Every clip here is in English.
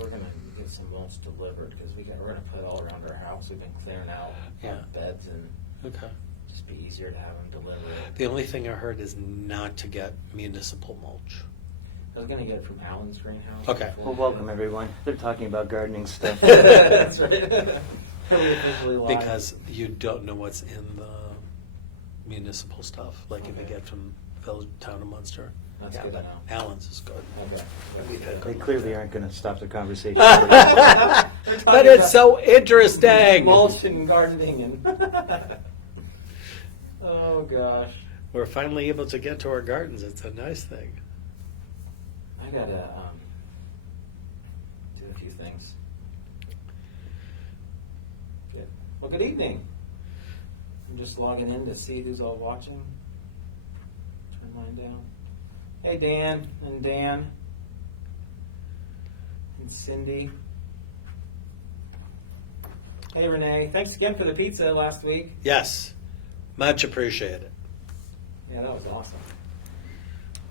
we're going to get some mulch delivered because we're going to put it all around our house. We've been clearing out beds and just be easier to have them delivered. The only thing I heard is not to get municipal mulch. I was going to get it from Alan's greenhouse. Okay. Well, welcome everyone. They're talking about gardening stuff. That's right. We officially live. Because you don't know what's in the municipal stuff, like if you get from Village Town of Munster. That's good to know. Allen's is good. Okay. They clearly aren't going to stop the conversation. But it's so interesting. Mulch and gardening and oh gosh. We're finally able to get to our gardens. It's a nice thing. I gotta do a few things. Good. Well, good evening. I'm just logging in to see who's all watching. Turn mine down. Hey, Dan and Cindy. Hey, Renee. Thanks again for the pizza last week. Yes, much appreciated. Yeah, that was awesome.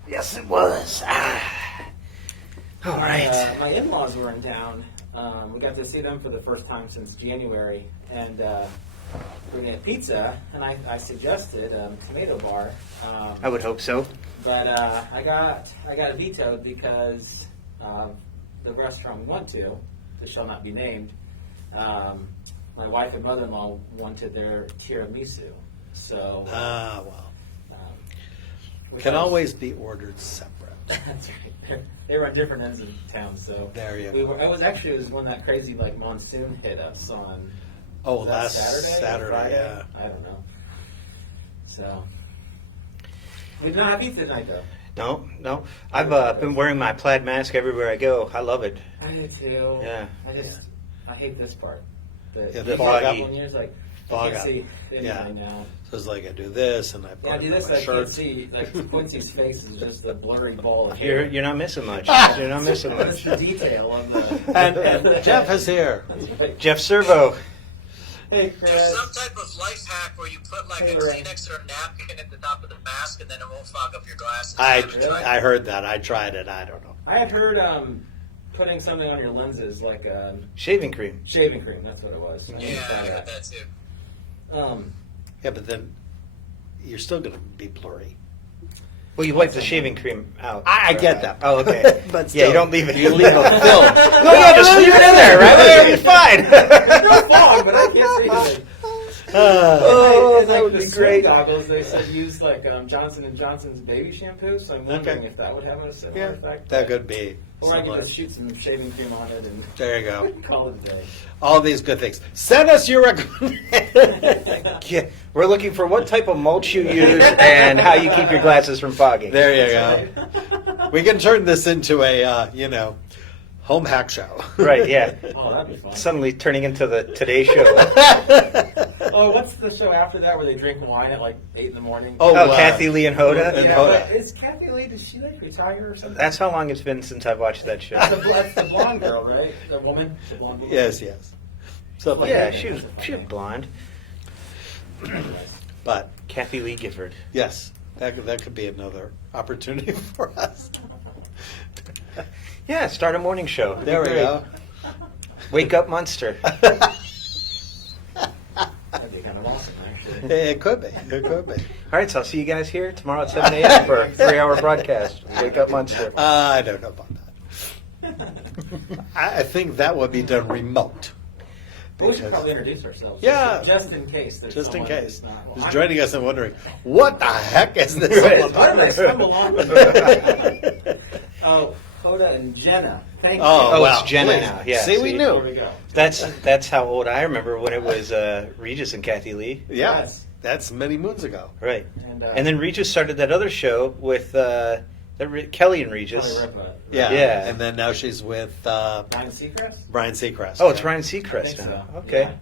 Yes, it was. All right. My in-laws were in town. We got to see them for the first time since January, and we're gonna get pizza. And I suggested tomato bar. I would hope so. But I got it vetoed because the restaurant we went to, that shall not be named, my wife and mother-in-law wanted their tiramisu. So Well. which Can I was- always be ordered separate. That's right. They were on different ends of town, so There you we go. were. It was when that crazy monsoon hit us on. Oh, was that last Saturday, or Saturday, Friday? yeah. I don't know. So we did not have pizza tonight, though. No. I've been wearing my plaid mask everywhere I go. I love it. I do too. Yeah. I hate this part. The foggy. When you're like, Fog I out. can't see Yeah. anything now. So it's like I do this and I put Yeah, I it do on this. my I shirt. can't see. Like Quincy's face is just a blurry ball of hair. You're not missing much. You're not missing That's much. the detail of the. And Jeff is here. That's right. Jeff Servo. Hey, Chris. There's some type of life hack where you put like Hey, a Ray. Kleenex or a napkin at the top of the mask, and then it won't fog up your glasses. I heard that. I tried it. I don't know. I had heard putting something on your lenses like Shaving cream. shaving cream. That's what it was. Yeah, I heard that too. Yeah, but then you're still going to be blurry. Well, you wipe the shaving cream out. I get that. Oh, okay. But yeah, still, you don't leave it. You leave a film. No, just leave it in there, right? It'll be fine. no fog, but I can't see anything. Oh, Hey, that would the be swim great. Goggles. They said use like Johnson and Johnson's baby shampoo. So I'm wondering Okay. if that would have a similar Yeah, effect. that could be. Or I could similar. just shoot some shaving cream on it and There you go. call it a day. All these good things. Send us your recommendations. Yeah, we're looking for what type of mulch you use and how you keep your glasses from fogging. There you go. We can turn this into a, home hack show. Right, yeah. Oh, that'd be fun. Suddenly turning into the Today Show. Oh, what's the show after that where they drink wine at like 8 in the morning? Oh, Kathy Lee and Hoda. And yeah, Hoda. but is Kathy Lee, did she like retire or something? That's how long it's been since I've watched that show. That's the blonde girl, right? The woman? The blonde woman? Yes. Something Yeah, like she was blonde. that. But Kathy Lee Gifford. yes, that could be another opportunity for us. Yeah, start a morning show. There we go. Wake up, Munster. That'd be kind of awesome, actually. It could be. All right, so I'll see you guys here tomorrow at 7 a.m. for a 3-hour broadcast. Wake up, Munster. I don't know about that. I think that would be done remote. We should probably introduce ourselves. Yeah. Just in case. There's Just in someone case. who's not- Who's I'm- joining us and wondering, what the heck is this Right. all How did I about? stumble on this? Oh, Hoda and Jenna. Thank you. Oh, wow. it's Jenna Please. now. Yeah, See, we Here knew. we go. That's how old I remember when it was Regis and Kathy Lee. Yeah, Yes. that's many moons ago. Right. And, And then Regis started that other show with Kelly and Regis. Kelly Ripa. Yeah. Yeah. And then now she's with Ryan Seacrest? Brian Seacrest. Oh, it's Ryan I Seacrest think now. so. Okay. Yeah.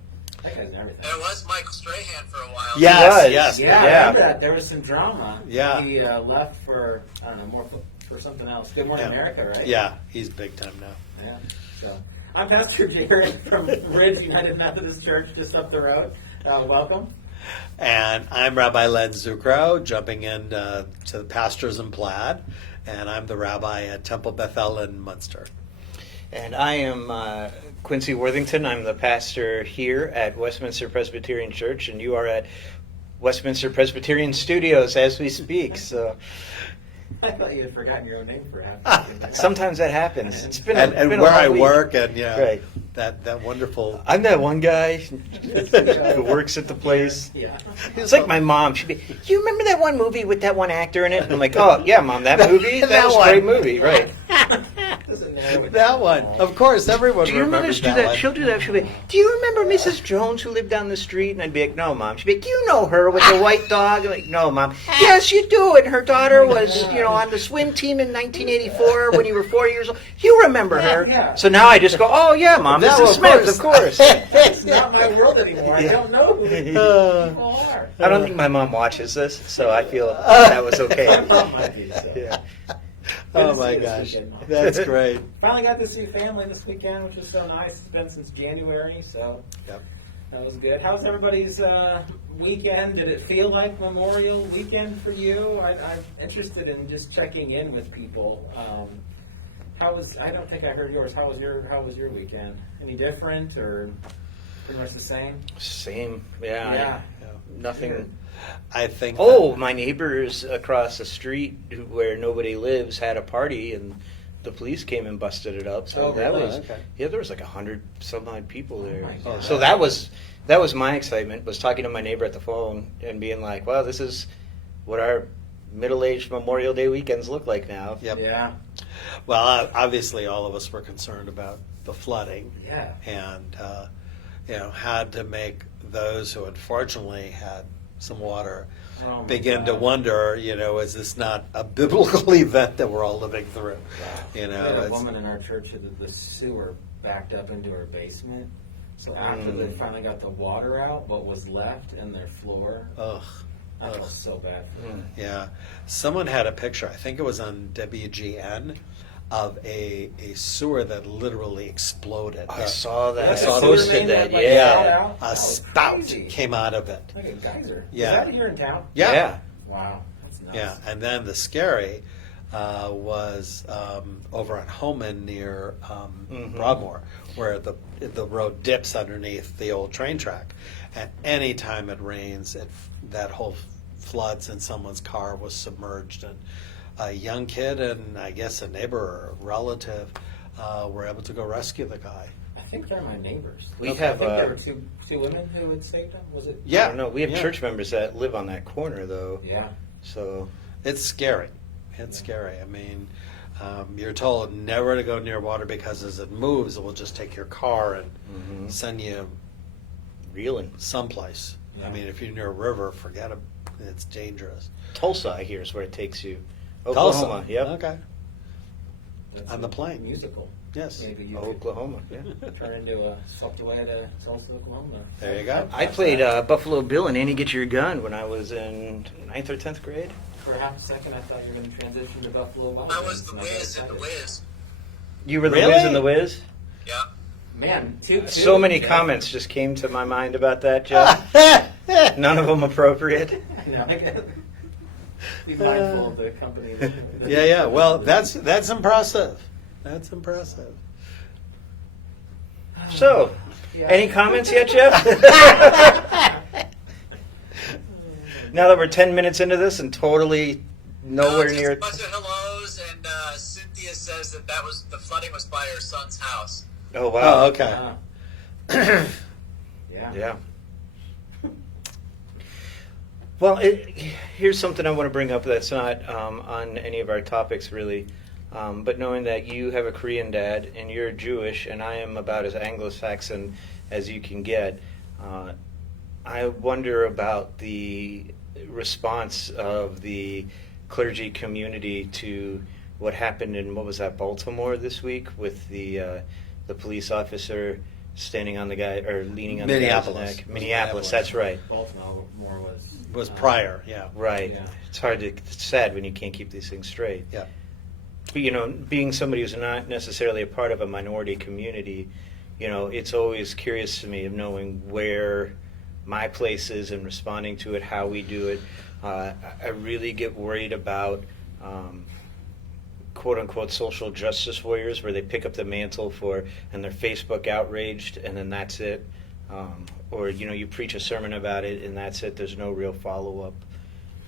That guy's everything. And it was Michael Strahan for a while. Yes, was. yes. Yeah, I Yeah. remember that. There was some drama. Yeah. He left for, I don't know, more for something else. Good Morning Yeah. America, right? Yeah, he's big time now. Yeah. So, I'm Pastor Jared from Ridge United Methodist Church, just up the road. Welcome. And I'm Rabbi Len Zucrow, jumping in to the Pastors In Plaid, and I'm the rabbi at Temple Bethel in Munster. And I am Quincy Worthington. I'm the pastor here at Westminster Presbyterian Church, and you are at Westminster Presbyterian Studios as we speak. So I thought you had forgotten your own name for half a second. sometimes that happens. It's been and been a where long I week. work, and Right. that wonderful. I'm that one guy who works at the place. Yeah. It's like my mom. She'd be, you remember that one movie with that one actor in it? And I'm like, oh, yeah, Mom, that movie? That was a great movie, right. Doesn't know what- That one, of course, everyone Do you remember remembers us do that that? one. She'll do that. She'll be, do you remember Mrs. Jones who lived down the street? And I'd be like, no, Mom. She'd be like, do you know her with the white dog? I'm like, no, Mom. Yes, you do. And her daughter was, on the swim team in 1984 when you were 4 years old. You remember her. Yeah. So now I just go, oh, yeah, Mom, No, Mrs. of Smith, course. of course. It's not my world anymore. I don't know who these people are. I don't think my mom watches this, so I feel that was okay. My mom might be, so. Yeah. Oh Good to my see you this gosh, weekend, Mom. that's great. Finally got to see family this weekend, which was so nice. It's been since January, so Yep. that was good. How's everybody's weekend? Did it feel like Memorial Weekend for you? I'm interested in just checking in with people. I don't think I heard yours. How was your weekend? Any different or pretty much the same? Same. Yeah. Yeah. Nothing. I think. Oh, my neighbors across the street where nobody lives had a party, and the police came and busted it up. So Oh, that really? was Okay. there was like 100 some odd people there. my God. So that was my excitement, was talking to my neighbor at the phone and being like, "Well, this is what our middle-aged Memorial Day weekends look like now." Yep. Yeah. Well, obviously, all of us were concerned about the flooding, Yeah. and had to make those who unfortunately had some water Oh, my begin to God. wonder, is this not a biblical event that we're all living through? We had a it's- woman in our church who the sewer backed up into her basement. So after they finally got the water out, what was left in their floor, Ugh. I felt so bad for them. Yeah, someone had a picture. I think it was on WGN of a sewer that literally exploded. I saw that. Yeah, I saw the posted sewer main that. like, Yeah. shot out. That A was spout crazy. came out of it. Like a geyser. Yeah. Is that here in town? Yeah. Wow. That's nuts. Yeah, and then the scary was over on Homan near Broadmoor, where the road dips underneath the old train track, and any time it rains, that whole floods and someone's car was submerged, and a young kid and I guess a neighbor or a relative were able to go rescue the guy. I think they're my neighbors. We I have, think there were two women who had saved them. Was it? Yeah, I don't know. We have yeah. church members that live on that corner, though. Yeah. So It's scary. It's scary. I mean, you're told never to go near water because as it moves, it will just take your car and send you reeling. someplace. Yeah. I mean, if you're near a river, forget it. It's dangerous. Tulsa, I hear, is where it takes you. Tulsa. Oklahoma. Yep. Okay. That's On the plane. Musical. Yes. Maybe you could Oklahoma. Yeah. turn into a swept away to Tulsa, Oklahoma. There you go. I played Buffalo Bill in Annie Get Your Gun when I was in 9th or 10th grade. For half a second, I thought you were going to transition to Buffalo Wild I Wings, was the and I got Wiz in the excited. Wiz. You were the Really? Wiz and the Wiz? Yeah. Man, So many comments just came to my mind about that, Jeff. None of them appropriate. No, I guess. Be mindful of the company. Yeah. Well, that's impressive. That's impressive. So, Yeah. any comments yet, Jeff? Now that we're 10 minutes into this and totally nowhere just near. a bunch of hellos, and Cynthia says that the flooding was by her son's house. Oh, wow. Oh, okay. Yeah. Yeah. Yeah. Well, here's something I want to bring up that's not on any of our topics really, but knowing that you have a Korean dad and you're Jewish and I am about as Anglo-Saxon as you can get, I wonder about the response of the clergy community to what happened in, what was that, Baltimore this week with the police officer standing on the guy or leaning on the guy's Minneapolis. neck. Minneapolis, that's right. Baltimore Was prior, yeah. Right. Yeah. It's sad when you can't keep these things straight. Yeah. But, being somebody who's not necessarily a part of a minority community, it's always curious to me of knowing where my place is in responding to it, how we do it. I really get worried about quote unquote social justice warriors where they pick up the mantle and they're Facebook outraged and then that's it. Or, you preach a sermon about it and that's it. There's no real follow up.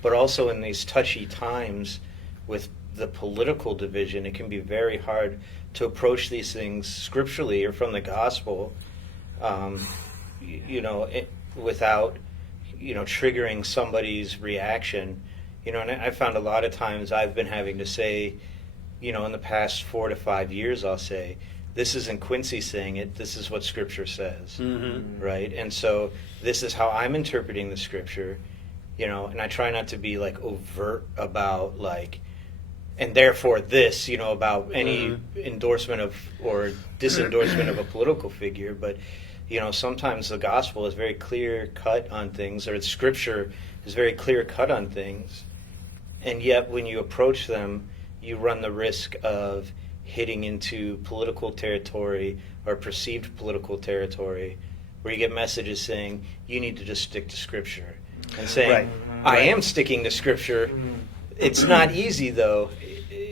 But also in these touchy times with the political division, it can be very hard to approach these things scripturally or from the gospel, without, triggering somebody's reaction. And I found a lot of times I've been having to say, in the past 4 to 5 years, I'll say, this isn't Quincy saying it, this is what Scripture says, right? And so this is how I'm interpreting the Scripture, and I try not to be, overt about, and therefore this, about any endorsement of or disendorsement of a political figure, but, sometimes the gospel is very clear-cut on things, or Scripture is very clear-cut on things, and yet when you approach them, you run the risk of hitting into political territory or perceived political territory where you get messages saying you need to just stick to Scripture and saying, I am sticking to Scripture. It's not easy, though.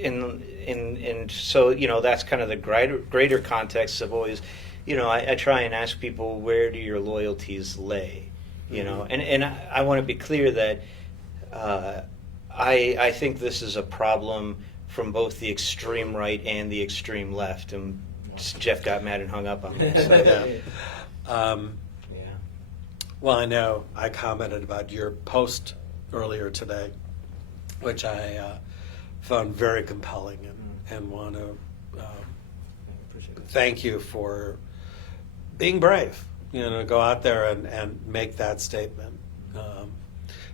And so, that's kind of the greater context of always, I try and ask people, where do your loyalties lay? And I want to be clear that I think this is a problem from both the extreme right and the extreme left. And Jeff got mad and hung up on me. So. Well, I know I commented about your post earlier today, which I found very compelling and want to thank you for being brave, to go out there and make that statement,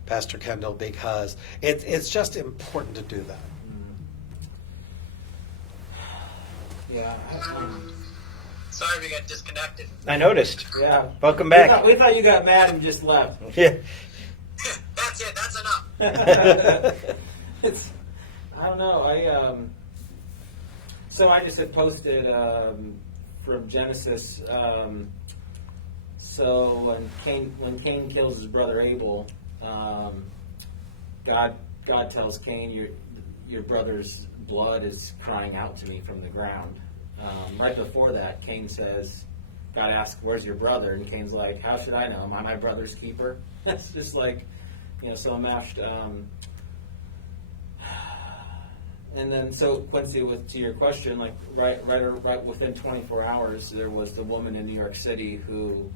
Pastor Kendall, because it's just important to do that. Yeah. Sorry we got disconnected. I noticed. Yeah. Welcome back. We thought you got mad and just left. Yeah. That's it. That's enough. I don't know. So I just had posted from Genesis. So when Cain kills his brother Abel, God tells Cain, your brother's blood is crying out to me from the ground. Right before that, Cain says, God asks, where's your brother? And Cain's like, how should I know? Am I my brother's keeper? That's just like, so enmeshed. And then, so Quincy, to your question, right within 24 hours, there was the woman in New York City who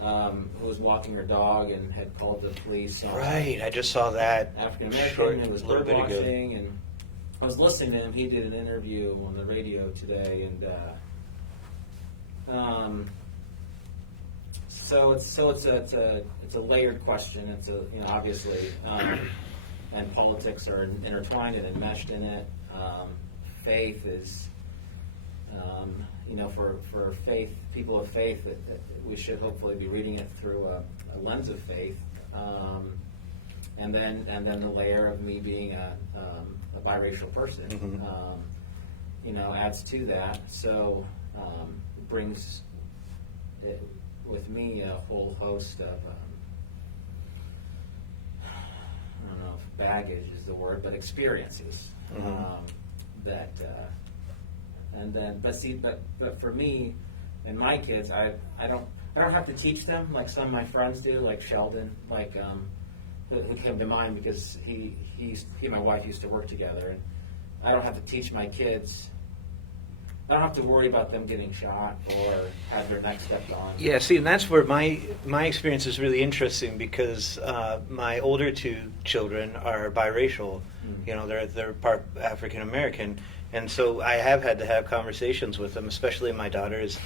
was walking her dog and had called the police. Right, I just saw that. African American who was bird watching, and I was listening to him. He did an interview on the radio today, and so it's a layered question. It's obviously, and politics are intertwined and enmeshed in it. Faith is, for faith, people of faith, we should hopefully be reading it through a lens of faith, and then the layer of me being a biracial person, adds to that. So it brings with me a whole host of I don't know if baggage is the word, but experiences that, and then but for me and my kids, I don't have to teach them like some of my friends do, like Sheldon, who came to mind because he and my wife used to work together, and I don't have to teach my kids. I don't have to worry about them getting shot or have their neck stepped on. Yeah, see, and that's where my experience is really interesting because my older two children are biracial. They're part African American, and so I have had to have conversations with them. Especially my daughter is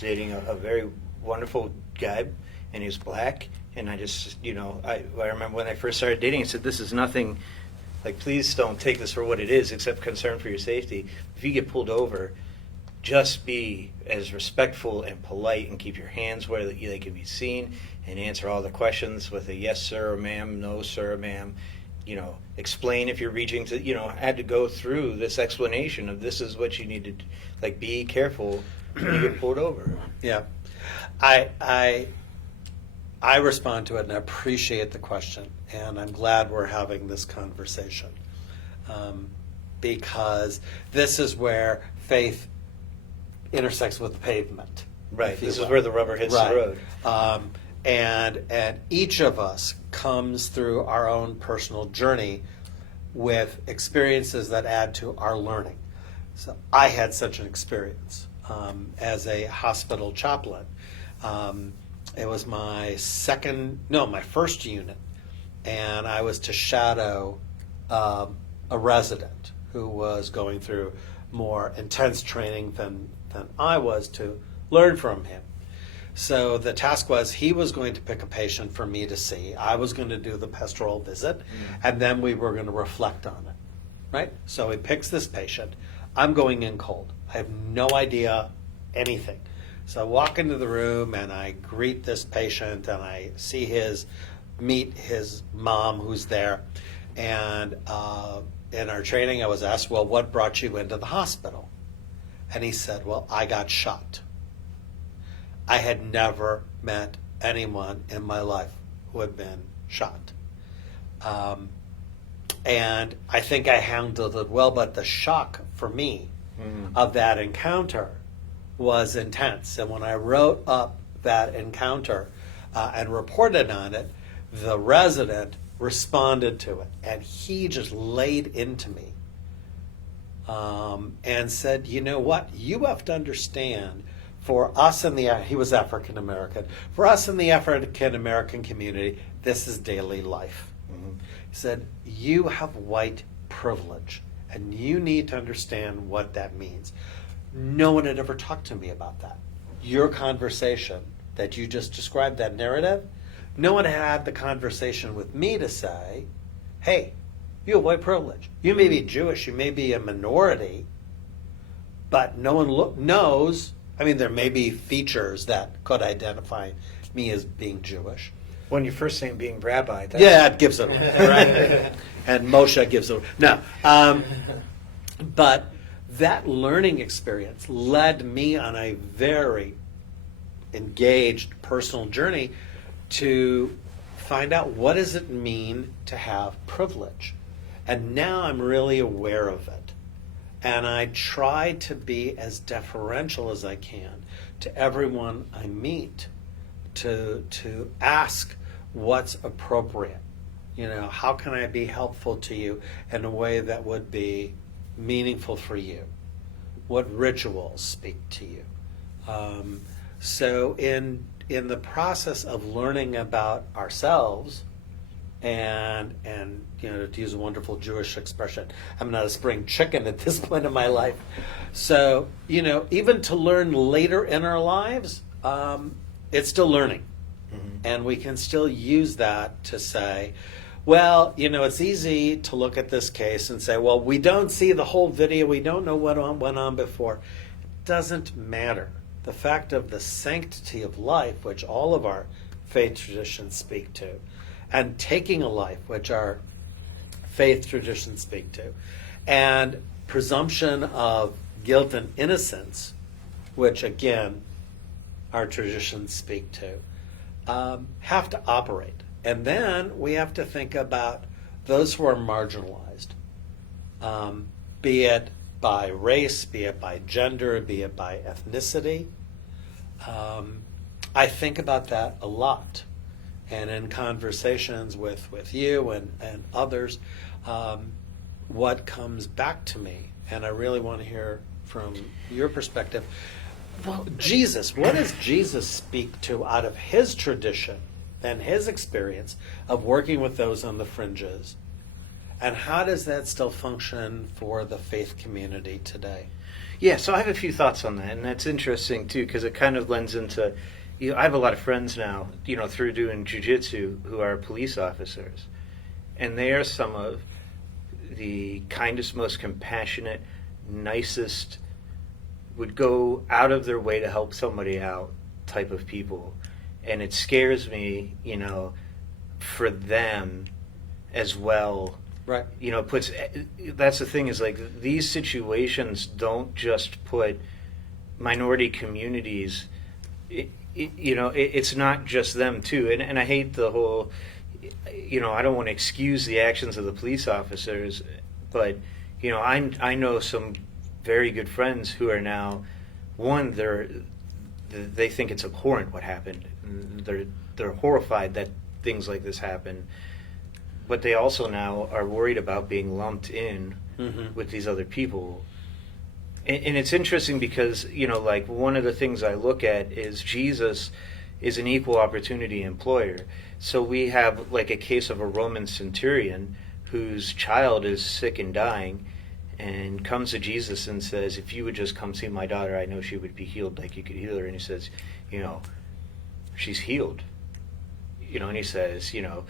dating a very wonderful guy, and he's black. And I just, I remember when I first started dating, I said, "This is nothing. Please don't take this for what it is, except concern for your safety. If you get pulled over, just be as respectful and polite and keep your hands where they can be seen and answer all the questions with a yes, sir, or ma'am, no, sir, or ma'am. Explain if you're reaching to, had to go through this explanation of this is what you need to do. Be careful when you get pulled over." Yeah. I respond to it and I appreciate the question, and I'm glad we're having this conversation. because this is where faith intersects with the pavement. Right. if you This is will. where the rubber hits Right. the road. And each of us comes through our own personal journey with experiences that add to our learning. So I had such an experience as a hospital chaplain. It was my first unit, and I was to shadow a resident who was going through more intense training than I was, to learn from him. So the task was, he was going to pick a patient for me to see. I was going to do the pastoral visit, and then we were going to reflect on it, right? So he picks this patient. I'm going in cold. I have no idea anything. So I walk into the room and I greet this patient, and I meet his mom who's there. And in our training, I was asked, well, what brought you into the hospital? And he said, well, I got shot. I had never met anyone in my life who had been shot. And I think I handled it well, but the shock for me of that encounter was intense. And when I wrote up that encounter and reported on it, the resident responded to it, and he just laid into me and said, you know what, you have to understand, for us he was African American, for us in the African American community, this is daily life. He said, you have white privilege, and you need to understand what that means. No one had ever talked to me about that. Your conversation that you just described, that narrative, no one had the conversation with me to say, hey, you have white privilege. You may be Jewish, you may be a minority, but no one knows. I mean, there may be features that could identify me as being Jewish. When you're first saying being rabbi, It gives it away, right? And Moshe gives it away. No. But that learning experience led me on a very engaged personal journey to find out, what does it mean to have privilege? And now I'm really aware of it. And I try to be as deferential as I can to everyone I meet, to ask what's appropriate. You know, how can I be helpful to you in a way that would be meaningful for you? What rituals speak to you? So in the process of learning about ourselves, and you know, to use a wonderful Jewish expression, I'm not a spring chicken at this point in my life. So, you know, even to learn later in our lives, it's still learning. And we can still use that to say, well, you know, it's easy to look at this case and say, well, we don't see the whole video, we don't know what went on before. It doesn't matter. The fact of the sanctity of life, which all of our faith traditions speak to, and taking a life, which our faith traditions speak to, and presumption of guilt and innocence, which again our traditions speak to, have to operate. And then we have to think about those who are marginalized, be it by race, be it by gender, be it by ethnicity. I think about that a lot. And in conversations with you and others, what comes back to me, and I really want to hear from your perspective, well, Jesus, what does Jesus speak to out of his tradition and his experience of working with those on the fringes? And how does that still function for the faith community today? Yeah, so I have a few thoughts on that, and that's interesting too, because it kind of lends into, you know, I have a lot of friends now, you know, through doing jiu-jitsu, who are police officers, and they are some of the kindest, most compassionate, nicest, would go out of their way to help somebody out type of people. And it scares me, you know, for them as well. Right. You know, that's the thing, is like, these situations don't just put minority communities, you know, it's not just them too. And I hate the whole, you know, I don't want to excuse the actions of the police officers, but You know, I know some very good friends who are now, one, they think it's abhorrent what happened. They're horrified that things like this happen, but they also now are worried about being lumped in with these other people. And it's interesting because, you know, like one of the things I look at is Jesus is an equal opportunity employer. So we have like a case of a Roman centurion whose child is sick and dying, and comes to Jesus and says, if you would just come see my daughter, I know she would be healed like you could heal her. And he says, you know, she's healed. You know, and he says, you know,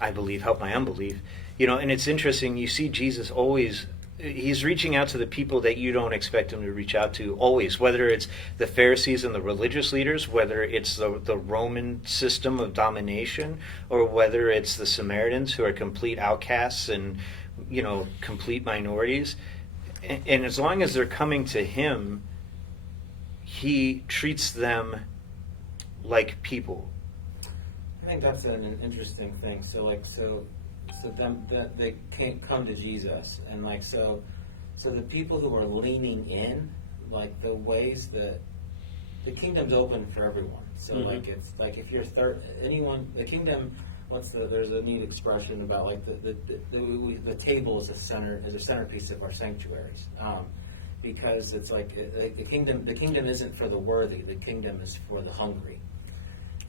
I believe, help my unbelief. You know, and it's interesting, you see Jesus always, he's reaching out to the people that you don't expect him to reach out to, always, whether it's the Pharisees and the religious leaders, whether it's the Roman system of domination, or whether it's the Samaritans who are complete outcasts and, you know, complete minorities. And as long as they're coming to him, he treats them like people. I think that's an interesting thing. So they can't come to Jesus, and like so the people who are leaning in, like the ways that the kingdom's open for everyone. So like it's like if you're the kingdom. There's a neat expression about like the table is a centerpiece of our sanctuaries, because it's like the kingdom isn't for the worthy, the kingdom is for the hungry,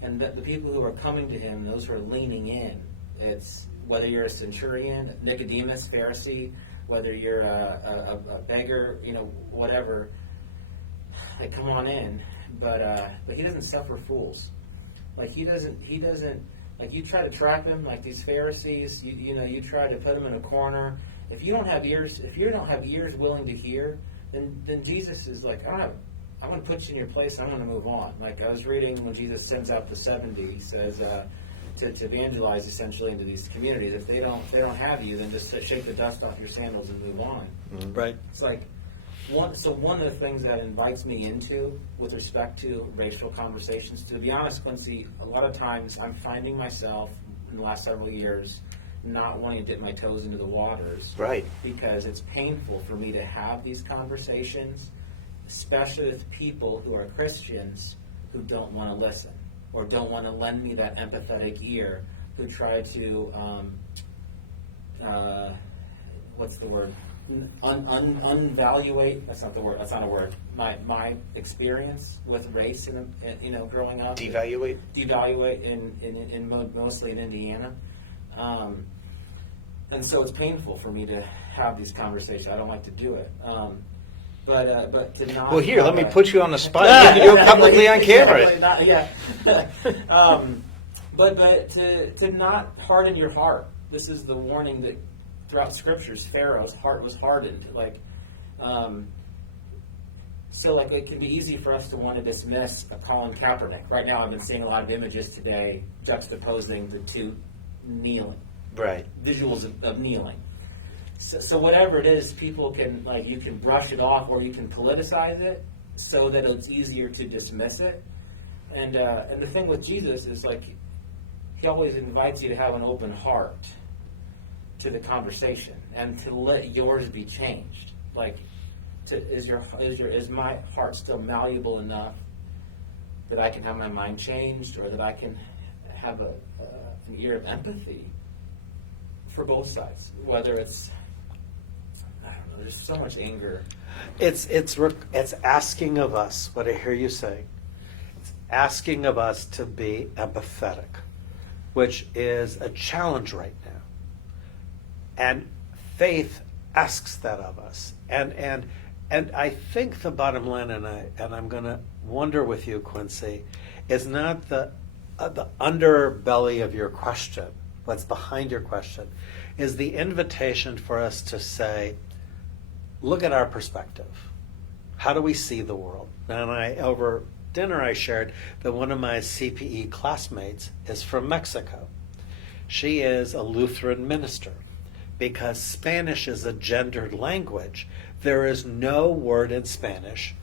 and that the people who are coming to him, those who are leaning in, it's whether you're a centurion, Nicodemus, Pharisee, whether you're a beggar, you know, whatever, like come on in, but he doesn't suffer fools, like he doesn't. Like you try to trap him, like these Pharisees, you try to put him in a corner. If you don't have ears willing to hear, then Jesus is like, I'm going to put you in your place. I'm going to move on. Like I was reading when Jesus sends out the 70, he says to evangelize essentially into these communities. If they don't have you, then just shake the dust off your sandals and move on. Right. It's like one of the things that invites me into with respect to racial conversations, to be honest, Quincy, a lot of times I'm finding myself in the last several years not wanting to dip my toes into the waters. Right. Because it's painful for me to have these conversations, especially with people who are Christians who don't want to listen or don't want to lend me that empathetic ear, who try to, what's the word? Unvaluate. That's not the word. That's not a word. My experience with race, growing up. Devaluate in mostly in Indiana, and so it's painful for me to have these conversations. I don't like to do it, but to not. Well, here, let me put you on the spot. You can do it publicly on camera. But to not harden your heart. This is the warning that throughout scriptures, Pharaoh's heart was hardened. So it can be easy for us to want to dismiss a Colin Kaepernick. Right now, I've been seeing a lot of images today juxtaposing the two kneeling. Right. Visuals of kneeling. So whatever it is, people can, you can brush it off or you can politicize it so that it's easier to dismiss it. And the thing with Jesus is, he always invites you to have an open heart to the conversation and to let yours be changed. Is my heart still malleable enough that I can have my mind changed, or that I can have an ear of empathy for both sides? Whether it's, I don't know, there's so much anger. It's asking of us, what I hear you saying, it's asking of us to be empathetic, which is a challenge right now. And faith asks that of us. And I think the bottom line, and I'm going to wonder with you, Quincy, is not the underbelly of your question, what's behind your question, is the invitation for us to say, look at our perspective. How do we see the world? And over dinner I shared that one of my CPE classmates is from Mexico. She is a Lutheran minister. Because Spanish is a gendered language, there is no word in Spanish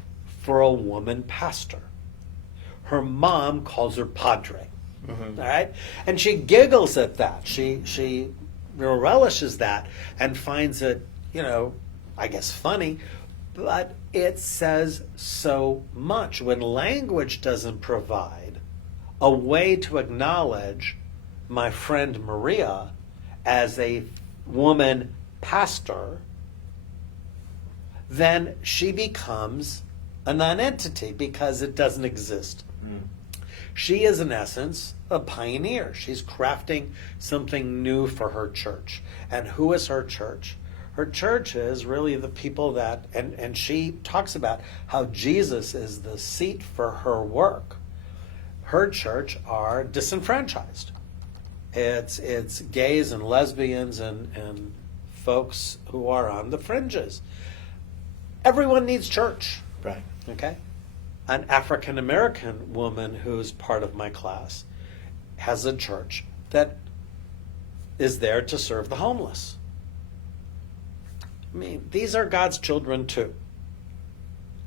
for a woman pastor. Her mom calls her padre. All right? And she giggles at that. She relishes that and finds it, I guess, funny, but it says so much. When language doesn't provide a way to acknowledge my friend Maria as a woman pastor, then she becomes a nonentity because it doesn't exist. She is, in essence, a pioneer. She's crafting something new for her church. And who is her church? Her church is really the people that, and she talks about how Jesus is the seat for her work. Her church are disenfranchised. It's gays and lesbians and folks who are on the fringes. Everyone needs church. Right. Okay? An African American woman who's part of my class has a church that is there to serve the homeless. I mean, these are God's children too.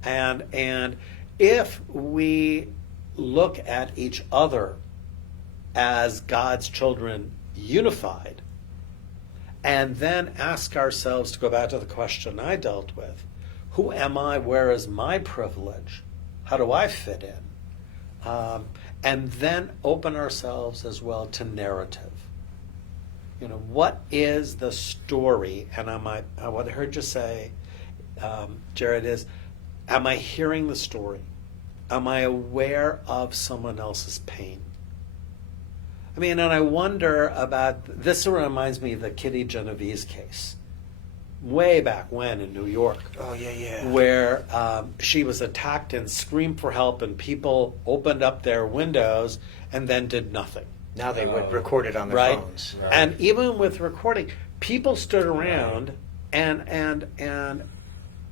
And if we look at each other as God's children unified, and then ask ourselves, to go back to the question I dealt with, who am I? Where is my privilege? How do I fit in? And then open ourselves as well to narrative. What is the story? And what I heard you say, Jared, is, am I hearing the story? Am I aware of someone else's pain? I mean, and I wonder about, this reminds me of the Kitty Genovese case. Way back when in New York. Oh, yeah. Where she was attacked and screamed for help, and people opened up their windows and then did nothing. Now they would record it on their Right? phones. Right. And even with recording, people stood around and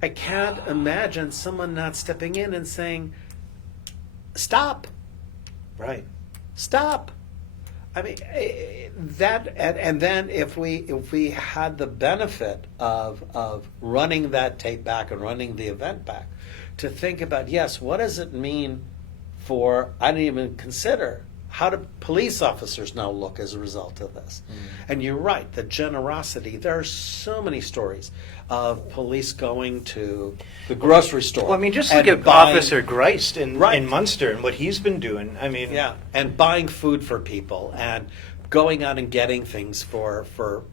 I can't imagine someone not stepping in and saying, stop, Right. stop. I mean, that, and then if we had the benefit of running that tape back and running the event back, to think about, yes, what does it mean for, I didn't even consider, how do police officers now look as a result of this? And you're right, the generosity, there are so many stories of police going to the grocery store. Well, I mean, just and look at buying- Officer Greist in Right. Munster and what he's been doing. I mean, Yeah, and buying food for people and going out and getting things for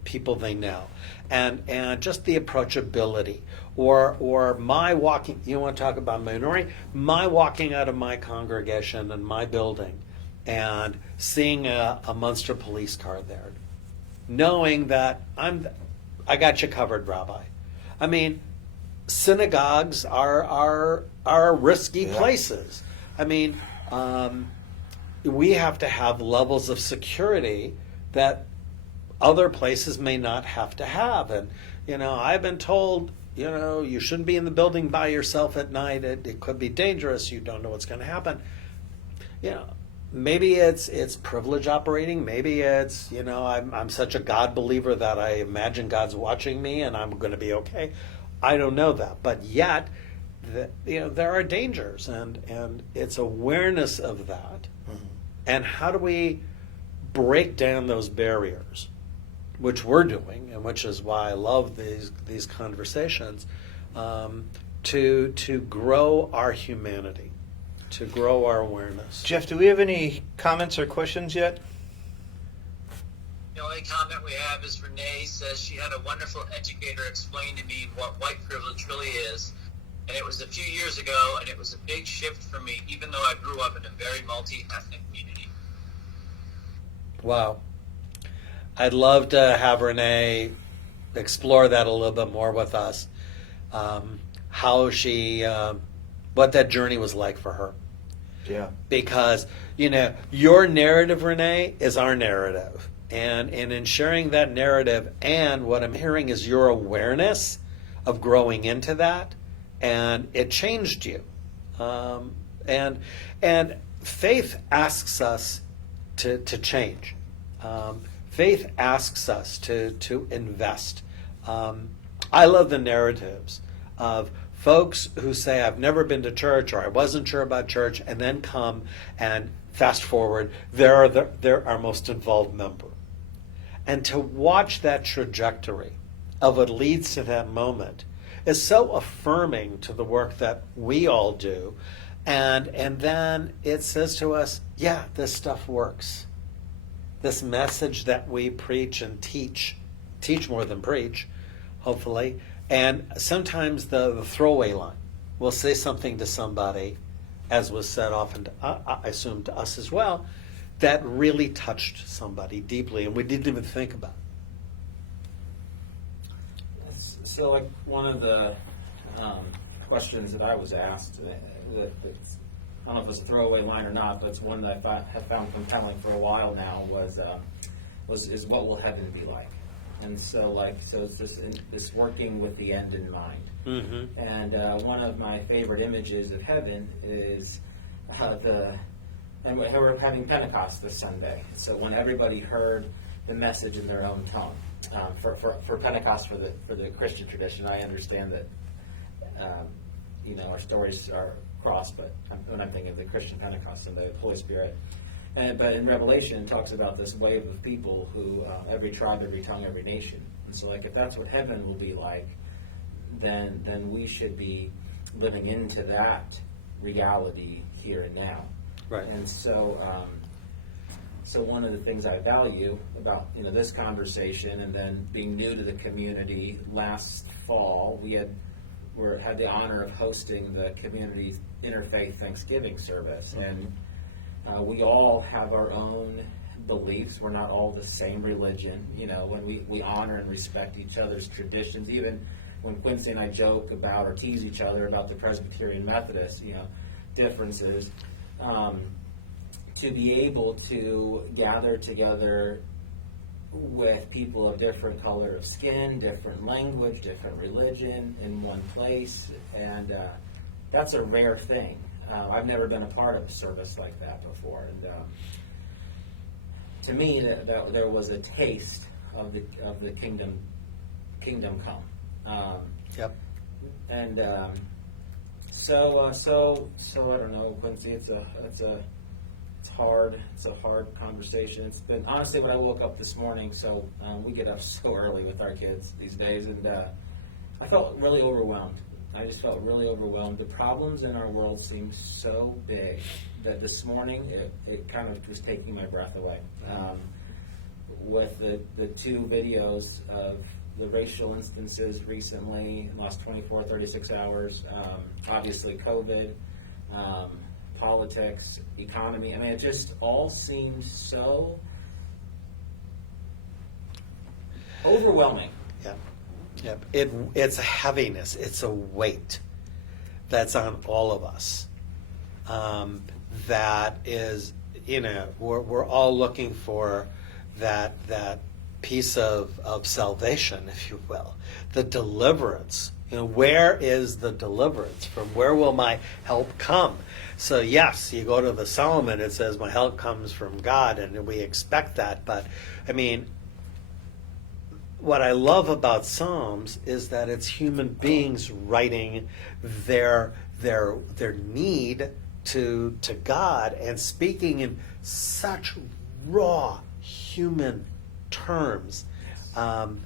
people they know. And just the approachability. Or my walking, you want to talk about minority? My walking out of my congregation and my building and seeing a Munster police car there. Knowing that I got you covered, Rabbi. I mean, synagogues are risky places. I mean, we have to have levels of security that other places may not have to have. And, I've been told, you shouldn't be in the building by yourself at night. It could be dangerous. You don't know what's going to happen. Maybe it's privilege operating. Maybe it's, I'm such a God believer that I imagine God's watching me and I'm going to be okay. I don't know that. But yet, there are dangers, and it's awareness of that. Mm-hmm. And And how do we break down those barriers, which we're doing, and which is why I love these conversations, to grow our humanity, to grow our awareness. Jeff, do we have any comments or questions yet? The only comment we have is Renee says she had a wonderful educator explain to me what white privilege really is. And it was a few years ago, and it was a big shift for me, even though I grew up in a very multi-ethnic community. Wow. I'd love to have Renee explore that a little bit more with us. How she, what that journey was like for her. Yeah. Because, your narrative, Renee, is our narrative. And in sharing that narrative, and what I'm hearing is your awareness of growing into that, and it changed you. And faith asks us to change. Faith asks us to invest. I love the narratives of folks who say, I've never been to church, or I wasn't sure about church, and then come and fast forward, they're our most involved member. And to watch that trajectory of what leads to that moment is so affirming to the work that we all do. And then it says to us, yeah, this stuff works. This message that we preach and teach more than preach, hopefully. And sometimes the throwaway line, we'll say something to somebody, as was said often, I assume to us as well, that really touched somebody deeply, and we didn't even think about it. So, like, one of the questions that I was asked, that's, I don't know if it's a throwaway line or not, but it's one that I have found compelling for a while now, is what will heaven be like? And so it's just this working with the end in mind. Mm-hmm. And one of my favorite images of heaven is and we're having Pentecost this Sunday. So when everybody heard the message in their own tongue, for Pentecost, for the Christian tradition, I understand that our stories are crossed, but when I'm thinking of the Christian Pentecost and the Holy Spirit. But in Revelation, it talks about this wave of people who, every tribe, every tongue, every nation. And so, like, if that's what heaven will be like, then we should be living into that reality here and now. Right. And so, so one of the things I value about this conversation, and then being new to the community, last fall we had the honor of hosting the community interfaith Thanksgiving service, and we all have our own beliefs. We're not all the same religion. When we honor and respect each other's traditions, even when Quincy and I joke about or tease each other about the Presbyterian Methodist, differences, to be able to gather together with people of different color of skin, different language, different religion in one place, and that's a rare thing. I've never been a part of a service like that before, and to me, that there was a taste of the kingdom come. Yep. And so I don't know, Quincy. It's hard. It's a hard conversation. It's been, honestly, when I woke up this morning. So we get up so early with our kids these days, and I felt really overwhelmed. I just felt really overwhelmed. The problems in our world seem so big that this morning it kind of was taking my breath away. With the two videos of the racial instances recently, in the last 24, 36 hours, obviously COVID, politics, economy. I mean, it just all seems so overwhelming. Yep. Yep. It's a heaviness. It's a weight that's on all of us. That is, we're all looking for that piece of salvation, if you will, the deliverance. Where is the deliverance? From where will my help come? So yes, you go to the Solomon, it says my help comes from God, and we expect that. But I mean, what I love about Psalms is that it's human beings writing their need to God and speaking in such raw human terms, and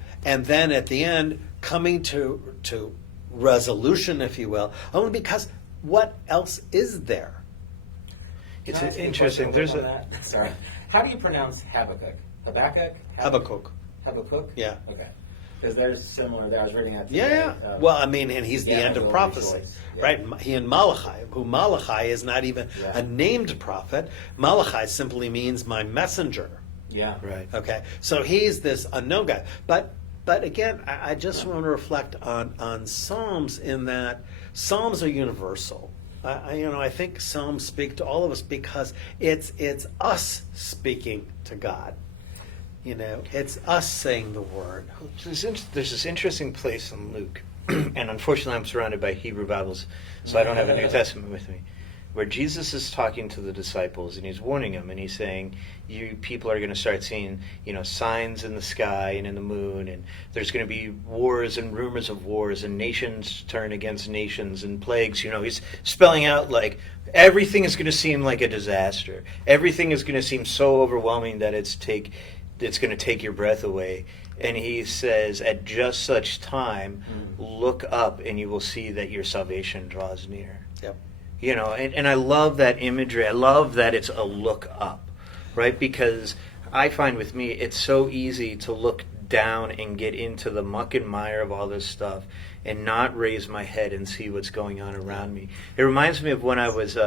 then at the end coming to resolution, if you will, only because what else is there? It's Can I ask you a interesting. question There's on that? Sorry. How do you pronounce Habakkuk? Habakkuk? Habakkuk. Habakkuk? Yeah. Okay. Because there's similar there. I was reading that Yeah. today. Well, I mean, and he's the yeah, end of I'll prophecy, rejoice. Yeah. right? He and Malachi, who Malachi is not even Yeah. a named prophet. Malachi simply means my messenger. Yeah. right. Okay, so he's this unknown guy. But again, I just want to reflect on Psalms in that Psalms are universal. I think Psalms speak to all of us because it's us speaking to God. It's us saying the word. There's this interesting place in Luke, and unfortunately I'm surrounded by Hebrew Bibles, so I don't have a New Testament with me, where Jesus is talking to the disciples and he's warning them, and he's saying, you people are going to start seeing, signs in the sky and in the moon, and there's going to be wars and rumors of wars, and nations turn against nations, and plagues. He's spelling out like everything is going to seem like a disaster. Everything is going to seem so overwhelming that it's going to take your breath away. And he says, at just such time, look up and you will see that your salvation draws near. Yep. You know, and I love that imagery. I love that it's a look up, right? Because I find with me, it's so easy to look down and get into the muck and mire of all this stuff and not raise my head and see what's going on around me. It reminds me of when I was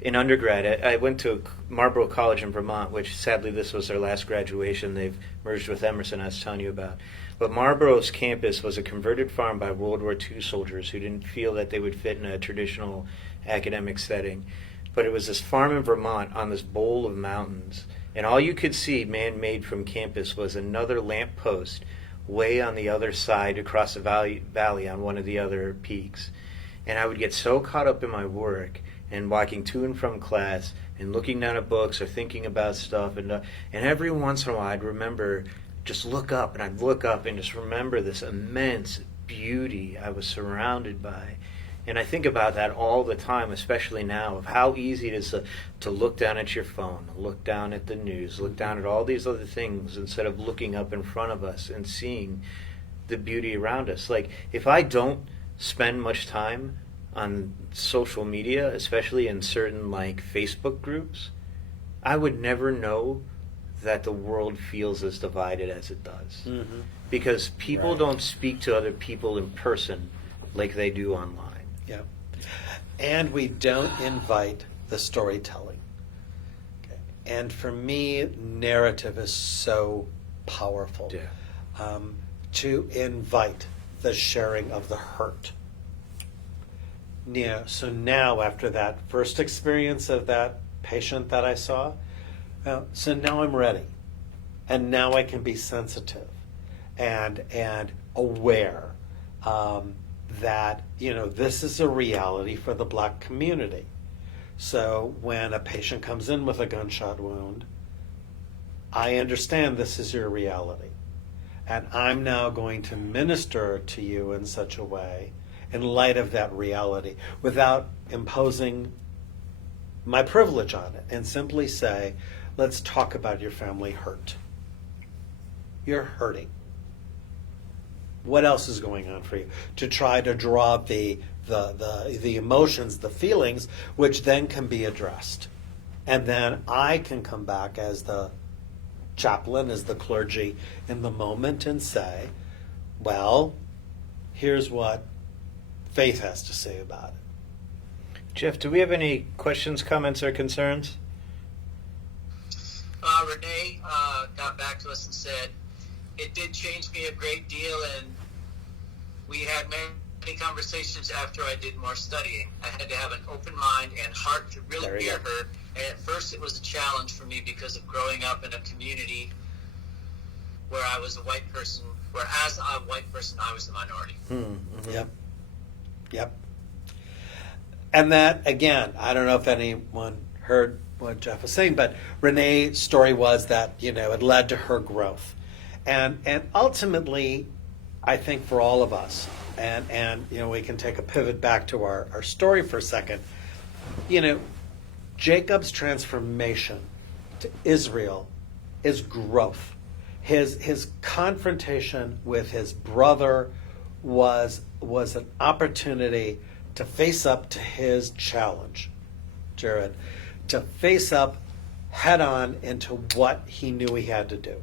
in undergrad. I went to Marlborough College in Vermont, which sadly this was their last graduation. They've merged with Emerson, I was telling you about. But Marlborough's campus was a converted farm by World War II soldiers who didn't feel that they would fit in a traditional academic setting. But it was this farm in Vermont on this bowl of mountains. And all you could see man-made from campus was another lamp post way on the other side across the valley on one of the other peaks. And I would get so caught up in my work and walking to and from class and looking down at books or thinking about stuff. And every once in a while I'd remember, just look up, and I'd look up and just remember this immense beauty I was surrounded by. And I think about that all the time, especially now, of how easy it is to look down at your phone, look down at the news, look down at all these other things instead of looking up in front of us and seeing the beauty around us. Like, if I don't spend much time on social media, especially in certain, like, Facebook groups, I would never know that the world feels as divided as it does. Mm-hmm. Because people don't speak to other people in person like they do online. Yeah. And we don't invite the storytelling. Okay. And for me, narrative is so powerful. Yeah. To invite the sharing of the hurt. Yeah. So now, after that first experience of that patient that I saw, so now I'm ready. And now I can be sensitive and aware. That, this is a reality for the Black community. So when a patient comes in with a gunshot wound, I understand this is your reality. And I'm now going to minister to you in such a way, in light of that reality, without imposing my privilege on it, and simply say, let's talk about your family hurt. You're hurting. What else is going on for you? To try to draw up the emotions, the feelings, which then can be addressed. And then I can come back as the chaplain, as the clergy in the moment and say, well, here's what faith has to say about it. Jeff, do we have any questions, comments, or concerns? Renee got back to us and said, it did change me a great deal, and we had many conversations after I did more studying. I had to have an open mind and heart to really hear her, and at first it was a challenge for me because of growing up in a community where I was a white person, where as a white person I was the minority. Mm-hmm. Yep. And that, again, I don't know if anyone heard what Jeff was saying, but Renee's story was that, it led to her growth. And ultimately, I think for all of us, and we can take a pivot back to our story for a second. Jacob's transformation to Israel is growth. His confrontation with his brother was an opportunity to face up to his challenge, Jared, to face up head on into what he knew he had to do.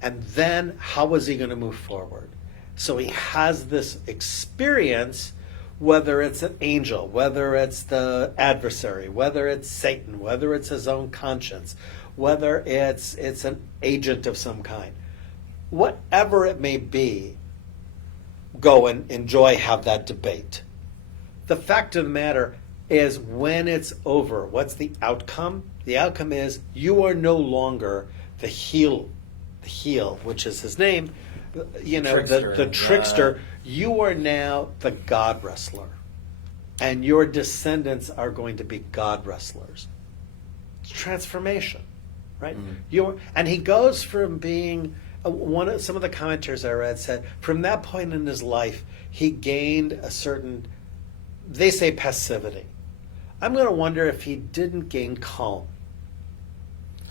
And then how was he going to move forward? So he has this experience, whether it's an angel, whether it's the adversary, whether it's Satan, whether it's his own conscience, whether it's an agent of some kind. Whatever it may be, go and enjoy, have that debate. The fact of the matter is, when it's over, what's the outcome? The outcome is you are no longer the heel, which is his name, the trickster. You are now the God wrestler. And your descendants are going to be God wrestlers. It's transformation, right? Mm-hmm. And he goes from being, some of the commentators I read said, from that point in his life, he gained a certain, they say, passivity. I'm going to wonder if he didn't gain calm.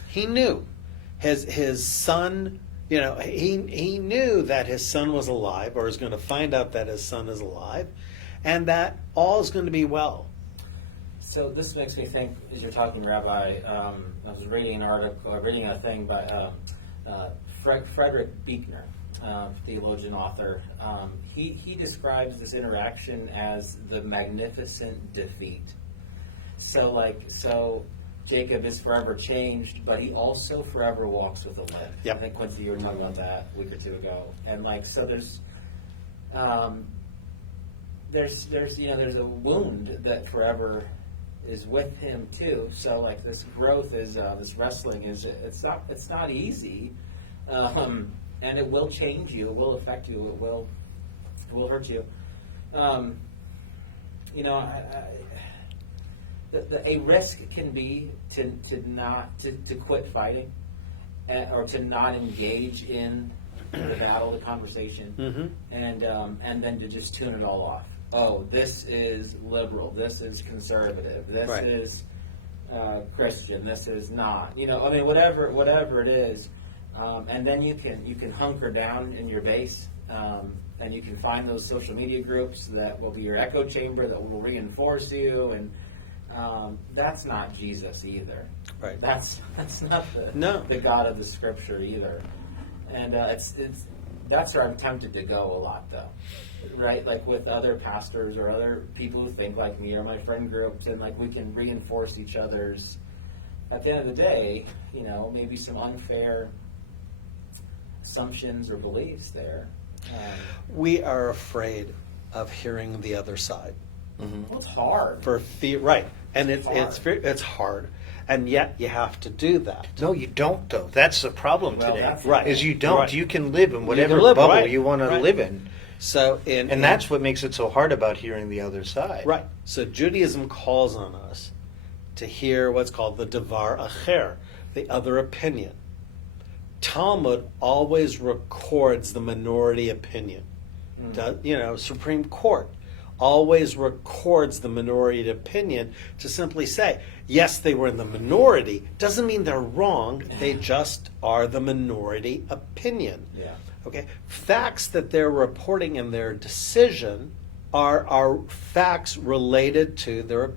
He knew his son, he knew that his son was alive, or is going to find out that his son is alive, and that all is going to be well. So this makes me think, as you're talking, Rabbi, I was reading a thing by Frederick Buechner, theologian, author. He describes this interaction as the magnificent defeat. So Jacob is forever changed, but he also forever walks with a limp. Yep. I think Quincy, you were talking about that a week or two ago, and so there's a wound that forever is with him too. So this growth is this wrestling is it's not easy, and it will change you. It will affect you. It will hurt you. A risk can be to quit fighting, or to not engage in the battle, the conversation, and then to just tune it all off. Oh, this is liberal. This is conservative. This is Christian. This is not. Whatever it is, and then you can hunker down in your base, and you can find those social media groups that will be your echo chamber that will reinforce you, and that's not Jesus either. Right. That's not the God of the Scripture either, and that's where I'm tempted to go a lot, though. Right, with other pastors or other people who think like me, or my friend groups, and we can reinforce each other's. At the end of the day, maybe some unfair assumptions or beliefs there. We are afraid of hearing the other side. Well, it's hard. For fear, right? And it's hard, and yet you have to do that. No, you don't, though. That's the problem today. That's right. Is you don't. Right. You can live in whatever live, bubble right. you want to Right. live in. So, And that's what makes it so hard about hearing the other side. right. So Judaism calls on us to hear what's called the Devar Acher, the other opinion. Talmud always records the minority opinion. Supreme Court always records the minority opinion to simply say, yes, they were in the minority. Doesn't mean they're wrong. They just are the minority opinion. Yeah. Okay, facts that they're reporting in their decision are facts related to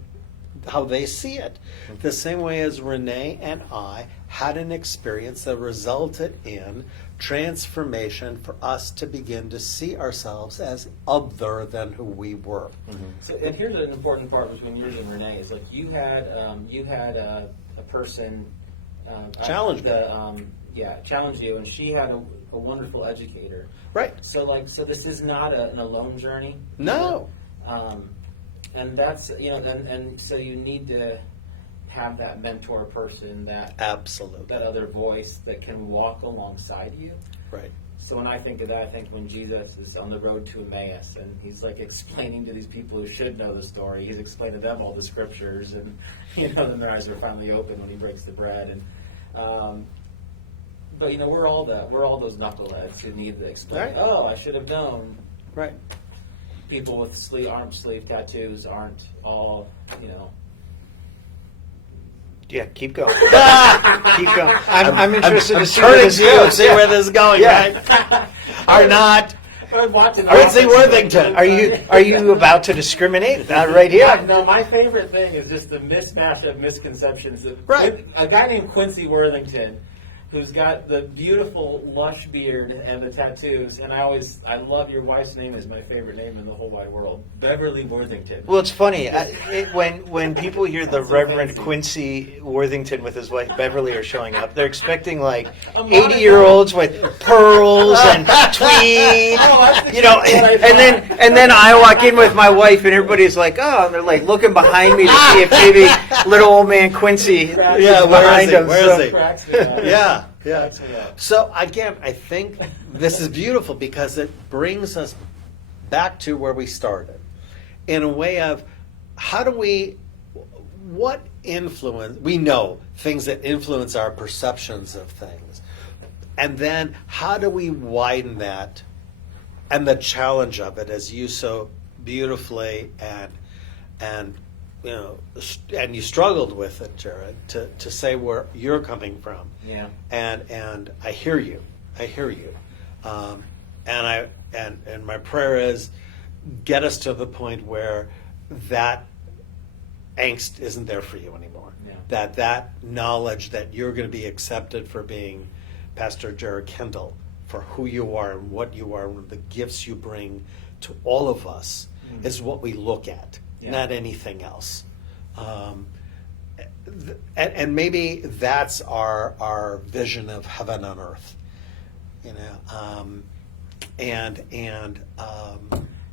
how they see it. The same way as Renee and I had an experience that resulted in transformation for us to begin to see ourselves as other than who we were. So, and here's an important part between yours and Renee is you had a person Challenge me. challenge you, and she had a wonderful educator. Right. So this is not an alone journey. No. And that's and so you need to have that mentor person, Absolutely. that other voice that can walk alongside you. Right. So when I think of that, I think when Jesus is on the road to Emmaus and he's explaining to these people who should know the story, he's explaining to them all the scriptures, and then their eyes are finally open when he breaks the bread. And but we're all those knuckleheads who need to explain. Right. Oh, I should have known. Right. People with arm sleeve tattoos aren't all Yeah, keep going. Keep going. I'm interested to see where turning this to you goes. and see where this is going, Yeah. right? Are not I'm watching Quincy Worthington. Are you about to discriminate? Not right here. No, my favorite thing is just the mismatch of misconceptions. Right. A guy named Quincy Worthington, who's got the beautiful lush beard and the tattoos, and I love your wife's name is my favorite name in the whole wide world, Beverly Worthington. Well, it's funny when people hear the That's Reverend amazing. Quincy Worthington with his wife Beverly are showing up, they're expecting A 80-year-olds with pearls and tweed, that's you know, what I and then I walk in with my wife and everybody's like, oh, and they're looking behind me to see if maybe little old man Quincy Yeah, is where is behind he? him. Where So- is he? Cracks me up. Yeah. Cracks me up. So again, I think this is beautiful because it brings us back to where we started, in a way of what influence, we know things that influence our perceptions of things, and then how do we widen that, and the challenge of it, as you so beautifully and and you struggled with it, Jared, to say where you're coming from. Yeah. And I hear you. I hear you. And my prayer is get us to the point where that angst isn't there for you anymore. Yeah. That knowledge that you're going to be accepted for being Pastor Jared Kendall, for who you are and what you are, and the gifts you bring to all of us is what we look at, not anything else. And maybe that's our vision of heaven on earth,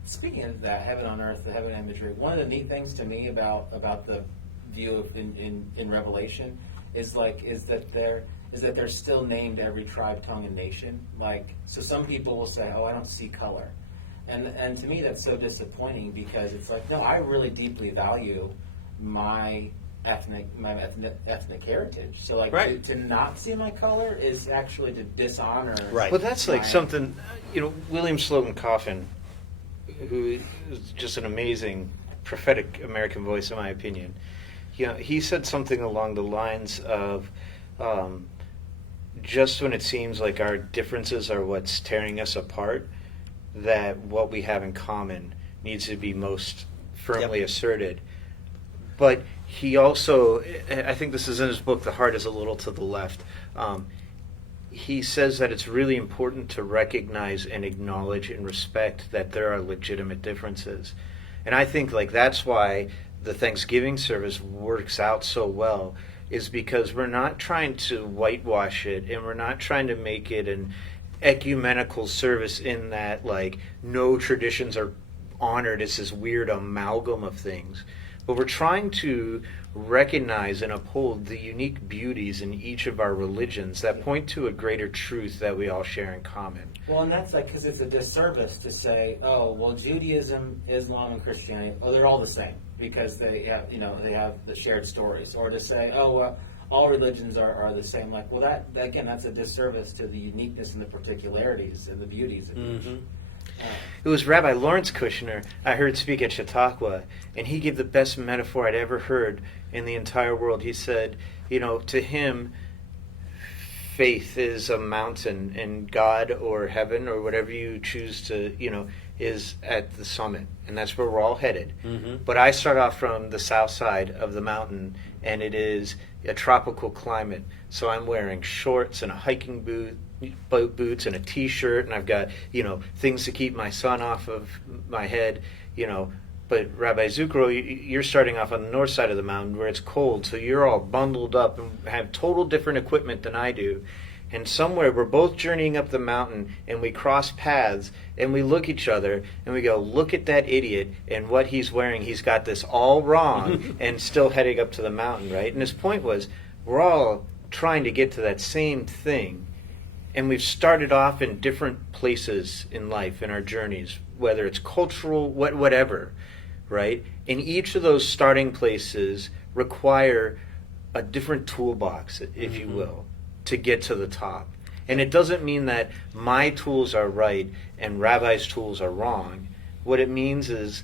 Speaking of that, heaven on earth, the heaven imagery, one of the neat things to me about the view of in Revelation is that they're still named every tribe, tongue, and nation. Like, so some people will say, "Oh, I don't see color," and to me that's so disappointing, because it's like, no, I really deeply value my ethnic heritage. So like, right. to not see my color is actually to dishonor. Right. Well, that's like something, William Slogan Coffin, who is just an amazing prophetic American voice, in my opinion. He said something along the lines of, just when it seems like our differences are what's tearing us apart, that what we have in common needs to be most firmly asserted. But he also, I think this is in his book, The Heart is a Little to the Left, he says that it's really important to recognize and acknowledge and respect that there are legitimate differences. And I think that's why the Thanksgiving service works out so well, is because we're not trying to whitewash it, and we're not trying to make it an ecumenical service in that no traditions are honored. It's this weird amalgam of things. But we're trying to recognize and uphold the unique beauties in each of our religions that point to a greater truth that we all share in common. Well, and that's because it's a disservice to say, oh, well, Judaism, Islam, and Christianity, they're all the same because they have the shared stories, or to say, oh, all religions are the same. Like, well, that's a disservice to the uniqueness and the particularities and the beauties of each. It was Rabbi Lawrence Kushner I heard speak at Chautauqua, and he gave the best metaphor I'd ever heard in the entire world. He said, to him, faith is a mountain, and God or heaven or whatever you choose to, is at the summit, and that's where we're all headed. Mm-hmm. But I start off from the south side of the mountain, and it is a tropical climate, so I'm wearing shorts and a hiking boots and a t-shirt, and I've got things to keep my sun off of my head, but Rabbi Zukro, you're starting off on the north side of the mountain where it's cold, so you're all bundled up and have total different equipment than I do. And somewhere we're both journeying up the mountain, and we cross paths, and we look at each other, and we go, look at that idiot and what he's wearing. He's got this all wrong and still heading up to the mountain, right? And his point was, we're all trying to get to that same thing. And we've started off in different places in life, in our journeys, whether it's cultural, whatever, right? And each of those starting places require a different toolbox, if you will, to get to the top. And it doesn't mean that my tools are right and Rabbi's tools are wrong. What it means is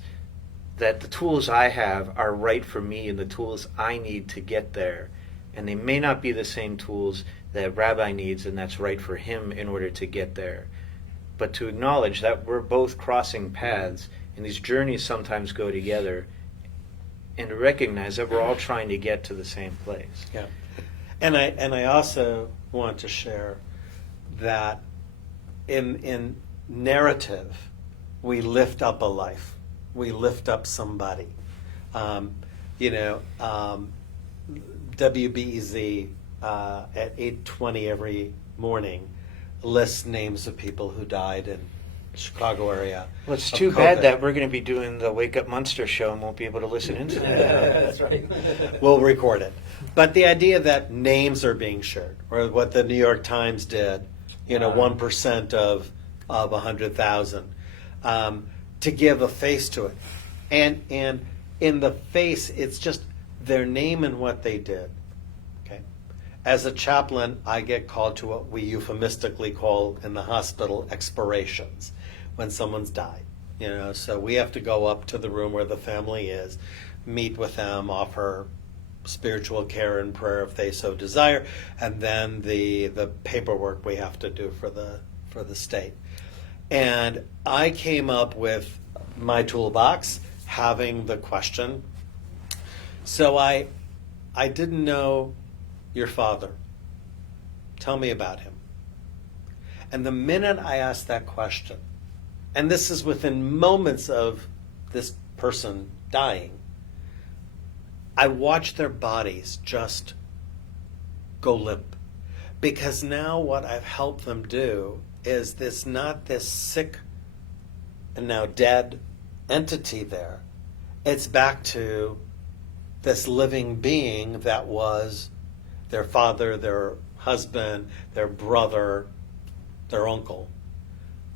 that the tools I have are right for me and the tools I need to get there. And they may not be the same tools that Rabbi needs, and that's right for him in order to get there. But to acknowledge that we're both crossing paths, and these journeys sometimes go together, and to recognize that we're all trying to get to the same place. Yeah. And I also want to share that in narrative, we lift up a life. We lift up somebody. WBEZ at 8:20 every morning lists names of people who died in the Chicago area. Well, it's too bad that we're going to be doing the Wake Up Munster show and won't be able to listen into that. That's right. We'll record it. But the idea that names are being shared, or what the New York Times did, 1% of 100,000, to give a face to it. And in the face, it's just their name and what they did. Okay. As a chaplain, I get called to what we euphemistically call in the hospital expirations, when someone's died. So we have to go up to the room where the family is, meet with them, offer spiritual care and prayer if they so desire, and then the paperwork we have to do for the state. And I came up with my toolbox having the question. So I didn't know your father. Tell me about him. And the minute I asked that question, and this is within moments of this person dying, I watched their bodies just go limp. Because now what I've helped them do is not this sick and now dead entity there. It's back to this living being that was their father, their husband, their brother, their uncle,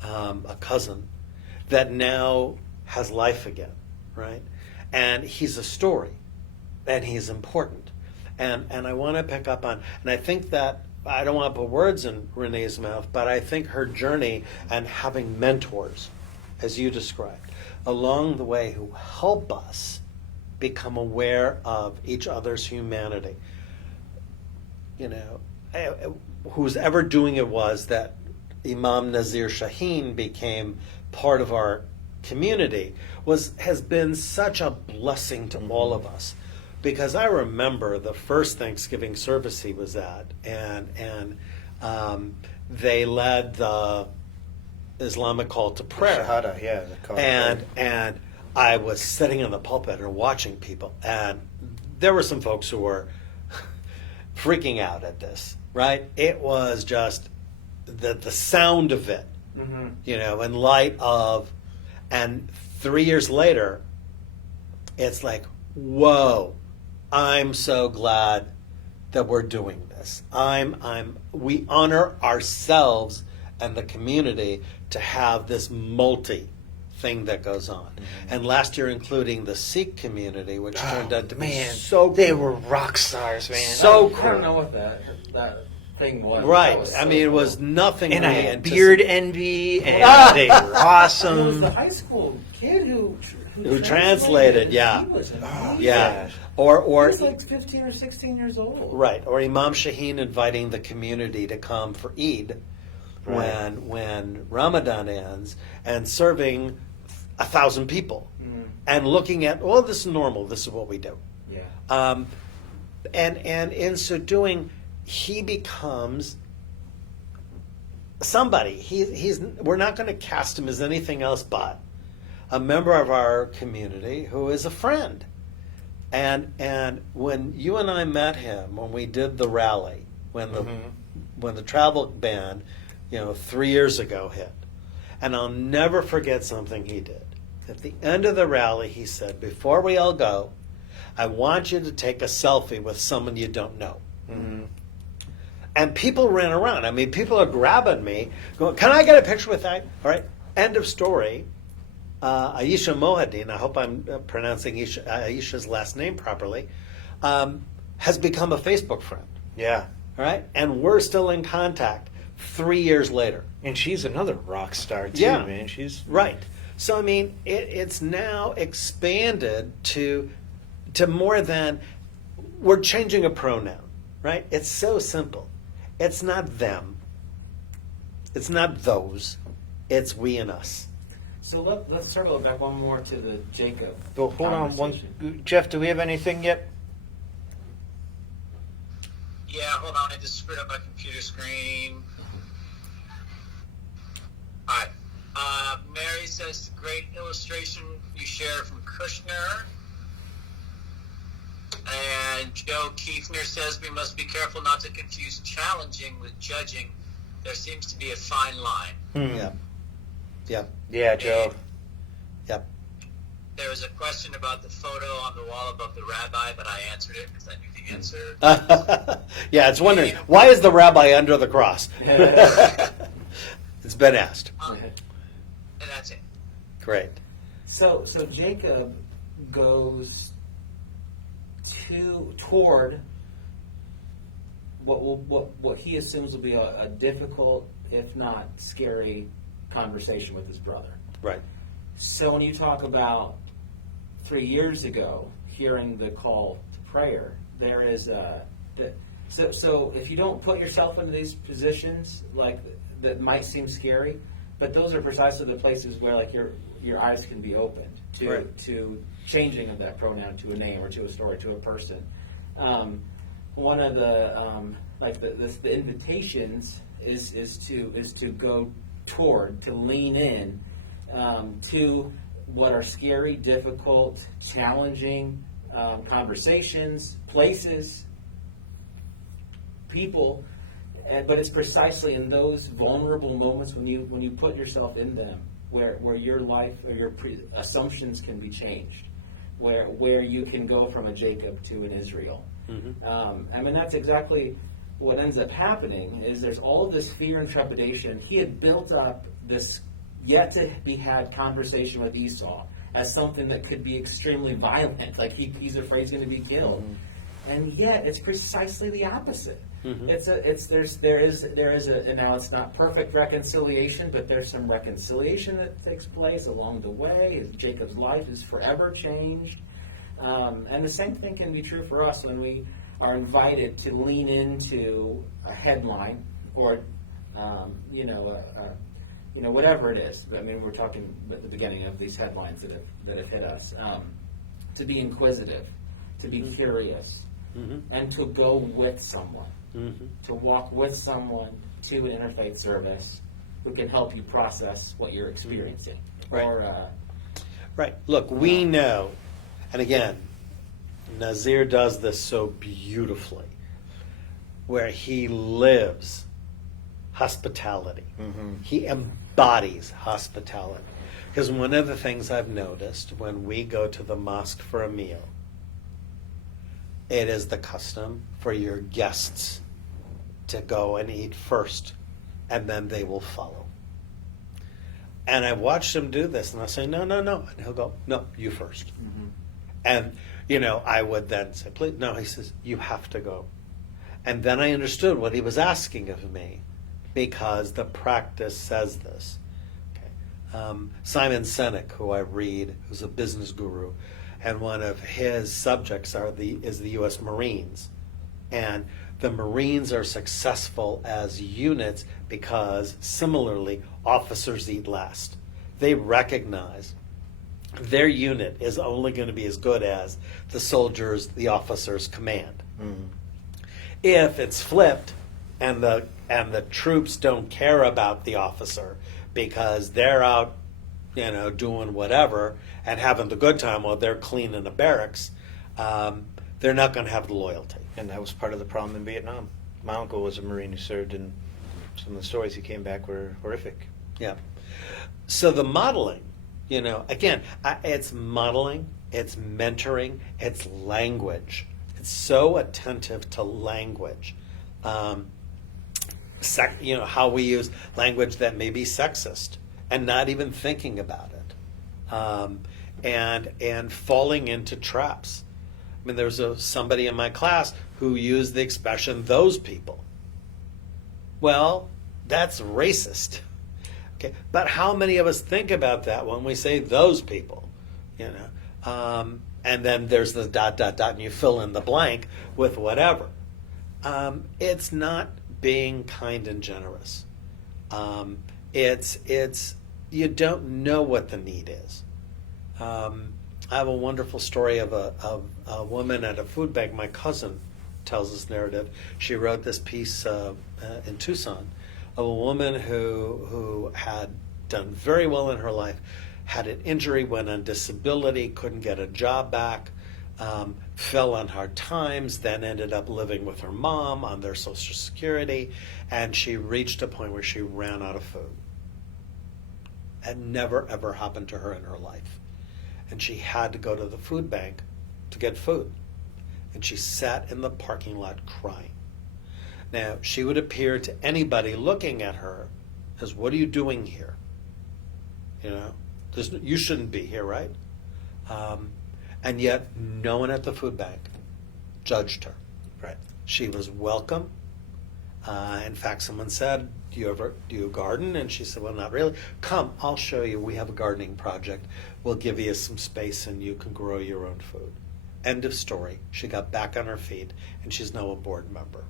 a cousin, that now has life again, right? And he's a story, and he's important. And I want to pick up on, and I think that, I don't want to put words in Renee's mouth, but I think her journey and having mentors, as you described, along the way who help us become aware of each other's humanity. You know, who's ever doing it was that Imam Nazir Shaheen became part of our community has been such a blessing to all of us. Because I remember the first Thanksgiving service he was at, and they led the Islamic call to prayer. Shahada, yeah. The call to prayer. And I was sitting in the pulpit and watching people, and there were some folks who were freaking out at this, right? It was just the sound of it, you know, in light of, and 3 years later, it's like, whoa. I'm so glad that we're doing this. We honor ourselves and the community to have this multi thing that goes on. Mm-hmm. And last year, including the Sikh community, which turned out to be so cool. They were rock stars, man. So cool. I don't know what that thing was. Right. Was I mean, it was nothing. And I had beard envy, and they were awesome. It was the high school kid who translated, yeah. He was amazing. Yeah. Or he was like 15 or 16 years old. Right. Or Imam Shaheen inviting the community to come for Eid when Ramadan ends and serving 1,000 people and looking at, oh, this is normal. This is what we do. Yeah. And in so doing, he becomes somebody. We're not going to cast him as anything else but a member of our community who is a friend. And when you and I met him, when we did the rally, when the travel ban, 3 years ago hit, and I'll never forget something he did. At the end of the rally, he said, before we all go, I want you to take a selfie with someone you don't know. Mm-hmm. And people ran around. I mean, people are grabbing me, going, can I get a picture with that? All right, end of story. Aisha Mohadin, I hope I'm pronouncing Aisha's last name properly, has become a Facebook friend. Yeah. All right? And we're still in contact 3 years later. And she's another rock star, too, man. She's right. So, I mean, it's now expanded to more than, we're changing a pronoun, right? It's so simple. It's not them. It's not those. It's we and us. So let's circle back one more to the Jacob. Well, hold on. Jeff, do we have anything yet? Yeah, hold on. I just screwed up my computer screen. All right. Mary says, great illustration you shared from Kushner. And Joe Kiefner says, we must be careful not to confuse challenging with judging. There seems to be a fine line. Yeah. Yeah. Yeah, Joe. Yep. There was a question about the photo on the wall above the rabbi, but I answered it because I knew the answer. Yeah, it's wondering, why is the rabbi under the cross? It's been asked. And that's it. Great. So Jacob goes toward what he assumes will be a difficult, if not scary, conversation with his brother. Right. So when you talk about 3 years ago, hearing the call to prayer, there is so if you don't put yourself into these positions, like that might seem scary, but those are precisely the places where like your eyes can be opened to changing of that pronoun to a name or to a story to a person. One of the the invitations is to go toward, to lean in to what are scary, difficult, challenging conversations, places, people, but it's precisely in those vulnerable moments when you put yourself in them where your life or your assumptions can be changed, where you can go from a Jacob to an Israel. I mean, that's exactly what ends up happening. Is there's all of this fear and trepidation. He had built up this yet to be had conversation with Esau as something that could be extremely violent, like he's afraid he's going to be killed, and yet it's precisely the opposite. There is a now it's not perfect reconciliation, but there's some reconciliation that takes place along the way. Jacob's life is forever changed, and the same thing can be true for us when we are invited to lean into a headline or whatever it is. I mean, we're talking at the beginning of these headlines that have hit us. To be inquisitive, to be curious, and to go with someone. To walk with someone to an interfaith service who can help you process what you're experiencing. Right. Look, we know, and again, Nazir does this so beautifully, where he lives hospitality. He embodies hospitality. Because one of the things I've noticed when we go to the mosque for a meal, it is the custom for your guests to go and eat first, and then they will follow. And I watched him do this, and I say, no. And he'll go, no, you first. And, I would then say, please, no, he says, you have to go. And then I understood what he was asking of me, because the practice says this. Simon Sinek, who I read, who's a business guru, and one of his subjects is the U.S. Marines. And the Marines are successful as units because, similarly, officers eat last. They recognize their unit is only going to be as good as the officers command. If it's flipped and the troops don't care about the officer because they're out, doing whatever and having the good time while they're cleaning the barracks, they're not going to have the loyalty. And that was part of the problem in Vietnam. My uncle was a Marine who served, and some of the stories he came back were horrific. Yeah. So the modeling, again, it's modeling, it's mentoring, it's language. It's so attentive to language. How we use language that may be sexist and not even thinking about it, and falling into traps. I mean, there's somebody in my class who used the expression "those people." Well, that's racist. Okay, but how many of us think about that when we say "those people"? And then there's the ... and you fill in the blank with whatever. It's not being kind and generous. It's you don't know what the need is. I have a wonderful story of a woman at a food bank. My cousin tells this narrative. She wrote this piece in Tucson of a woman who had done very well in her life, had an injury, went on disability, couldn't get a job back, fell on hard times, then ended up living with her mom on their Social Security, and she reached a point where she ran out of food. Had never, ever happened to her in her life. And she had to go to the food bank to get food. And she sat in the parking lot crying. Now, she would appear to anybody looking at her as, what are you doing here? You shouldn't be here, right? And yet, no one at the food bank judged her. Right. She was welcome. In fact, someone said, do you garden? And she said, well, not really. Come, I'll show you. We have a gardening project. We'll give you some space and you can grow your own food. End of story. She got back on her feet, and she's now a board member.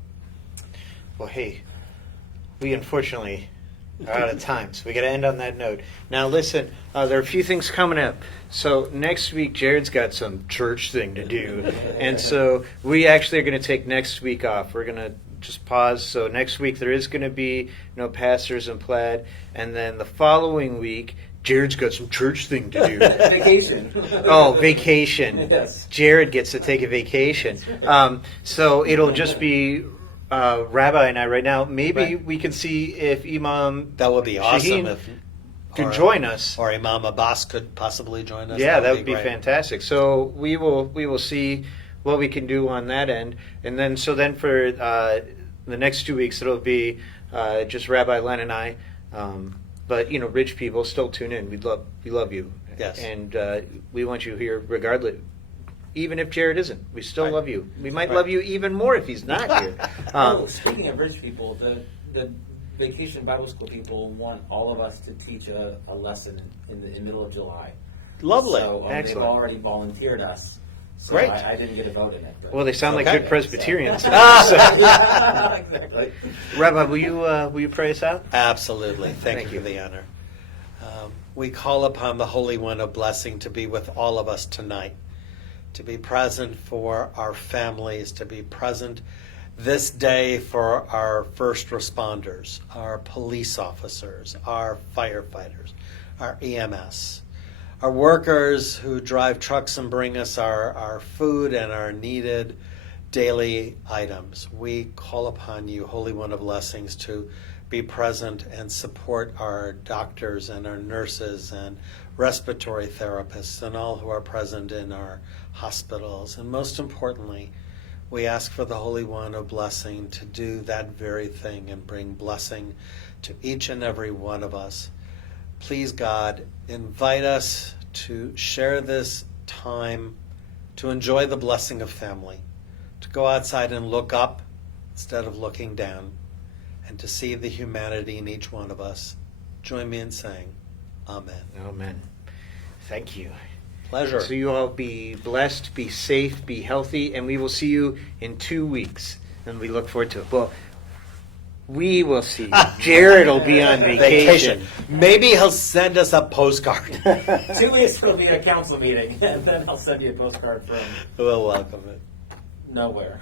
Well, hey, we unfortunately are out of time, so we got to end on that note. Now, listen, there are a few things coming up. So next week, Jared's got some church thing to do, and so we actually are going to take next week off. We're going to just pause. So next week there is going to be Pastors in Plaid, and then the following week, Jared's got some church thing to do. Vacation. Oh, vacation. Yes. Jared gets to take a vacation. So it'll just be Rabbi and I right now. Maybe Right. we can see if Imam That would be awesome Shaheen if could join us. or Imam Abbas could possibly join us. Yeah, that would be great. fantastic. So we will see what we can do on that end, and then for the next 2 weeks it'll be just Rabbi Len and I. But rich people still tune in. We love you. Yes. And we want you here regardless. Even if Jared isn't, we still Right. love you. We might Right. love you even more if he's not here. Speaking of rich people, the Vacation Bible School people want all of us to teach a lesson in the middle of July. Lovely. So they've Excellent. already volunteered us. So Great. I didn't get a vote in it. But. Well, they sound like Okay. good Presbyterians. Exactly. Rabbi, will you pray us out? Absolutely. Thank Thank you you. for the honor. We call upon the Holy One of Blessing to be with all of us tonight, to be present for our families, to be present this day for our first responders, our police officers, our firefighters, our EMS, our workers who drive trucks and bring us our food and our needed daily items. We call upon you, Holy One of Blessings, to be present and support our doctors and our nurses and respiratory therapists and all who are present in our hospitals. And most importantly, we ask for the Holy One of Blessing to do that very thing and bring blessing to each and every one of us. Please, God, invite us to share this time to enjoy the blessing of family, to go outside and look up instead of looking down, and to see the humanity in each one of us. Join me in saying, Amen. Amen. Thank you. Pleasure. So you all be blessed, be safe, be healthy, and we will see you in 2 weeks. And we look forward to it. Well, we will see you. Jared will be on vacation. Maybe he'll send us a postcard. 2 weeks will be a council meeting, and then I'll send you a postcard from We'll welcome it. nowhere.